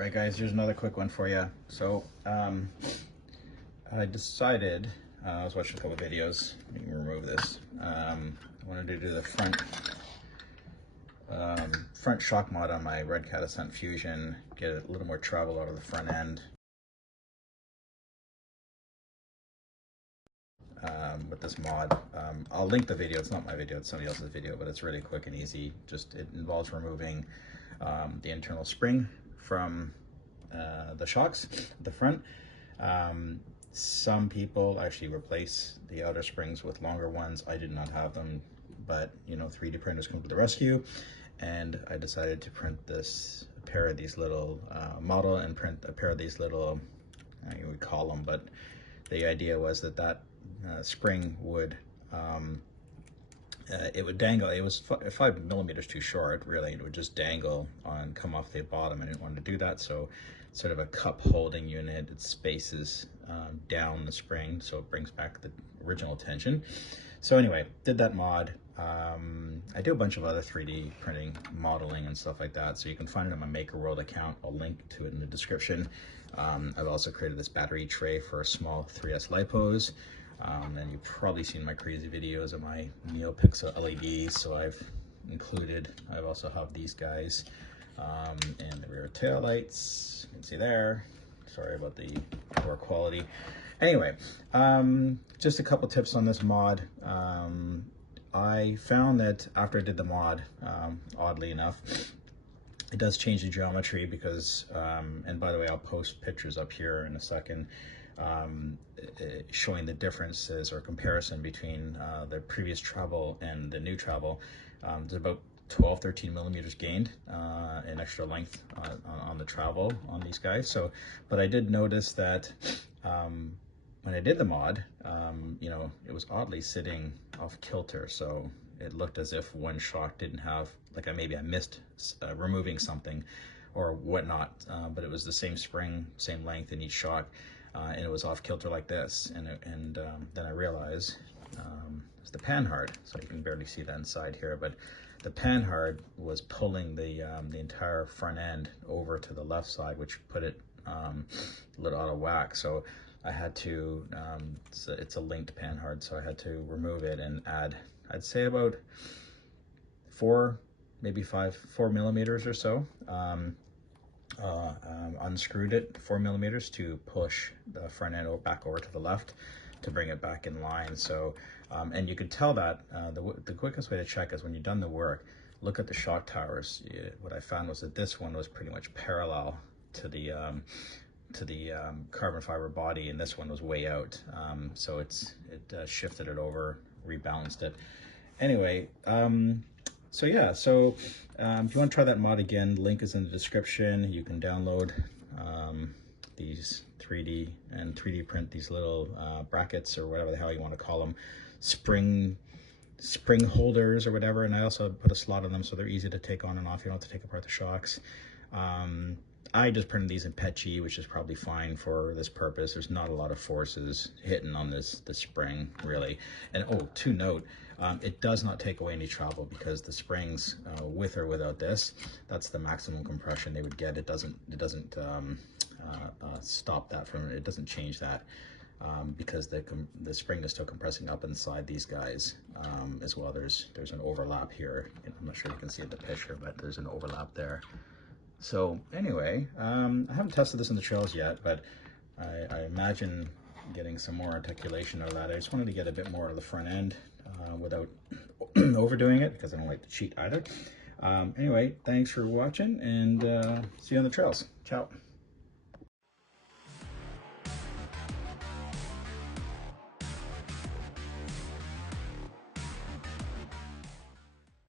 Right guys, here's another quick one for you. So I decided, I was watching a couple of videos, let me remove this. I wanted to do the front shock mod on my Redcat Ascent Fusion, get a little more travel out of the front end. With this mod. I'll link the video. It's not my video, it's somebody else's video, but it's really quick and easy. Just it involves removing the internal spring from the shocks at the front. Some people actually replace the outer springs with longer ones. I did not have them, but you know, 3D printers come to the rescue, and I decided to print this pair of these little model and print a pair of these little, you would call them, but the idea was that spring would it would dangle. It was 5 millimeters too short, really. It would just dangle on, come off the bottom. I didn't want to do that, so sort of a cup holding unit. It spaces down the spring, so it brings back the original tension. So anyway, did that mod. I do a bunch of other 3D printing, modeling and stuff like that, so you can find it on my Maker World account. I'll link to it in the description. I've also created this battery tray for a small 3S lipos. And you've probably seen my crazy videos of my NeoPixel LEDs, so I also have these guys, and the rear tail lights, you can see there. Sorry about the poor quality. Anyway, just a couple tips on this mod. I found that after I did the mod, oddly enough, it does change the geometry because, and by the way, I'll post pictures up here in a second, showing the differences or comparison between the previous travel and the new travel. There's about 13 millimeters gained in extra length on the travel on these guys. So, but I did notice that when I did the mod, you know, it was oddly sitting off kilter. So it looked as if one shock didn't have, like maybe I missed removing something or whatnot, but it was the same spring, same length in each shock. And it was off kilter like this, and then I realized it's the panhard, so you can barely see that inside here, but the panhard was pulling the entire front end over to the left side, which put it a little out of whack. So I had to, it's a linked panhard, so I had to remove it and add, I'd say about 4 millimeters or so. Unscrewed it 4 millimeters to push the front end back over to the left to bring it back in line. So and you could tell that the quickest way to check is when you've done the work, look at the shock towers. What I found was that this one was pretty much parallel to the carbon fiber body, and this one was way out, so it shifted it over, rebalanced it. Anyway, so yeah, so if you want to try that mod again, link is in the description. You can download these 3D print these little brackets, or whatever the hell you want to call them, spring holders or whatever. And I also put a slot on them so they're easy to take on and off. You don't have to take apart the shocks. I just printed these in PETG, which is probably fine for this purpose. There's not a lot of forces hitting on the spring, really. And oh, to note, it does not take away any travel, because the springs, with or without this, that's the maximum compression they would get. It doesn't stop that from, it doesn't change that, because the spring is still compressing up inside these guys as well. There's an overlap here. I'm not sure you can see it in the picture, but there's an overlap there. So anyway, I haven't tested this in the trails yet, but I imagine getting some more articulation out of that. I just wanted to get a bit more of the front end without overdoing it, because I don't like to cheat either. Anyway, thanks for watching, and see you on the trails. Ciao.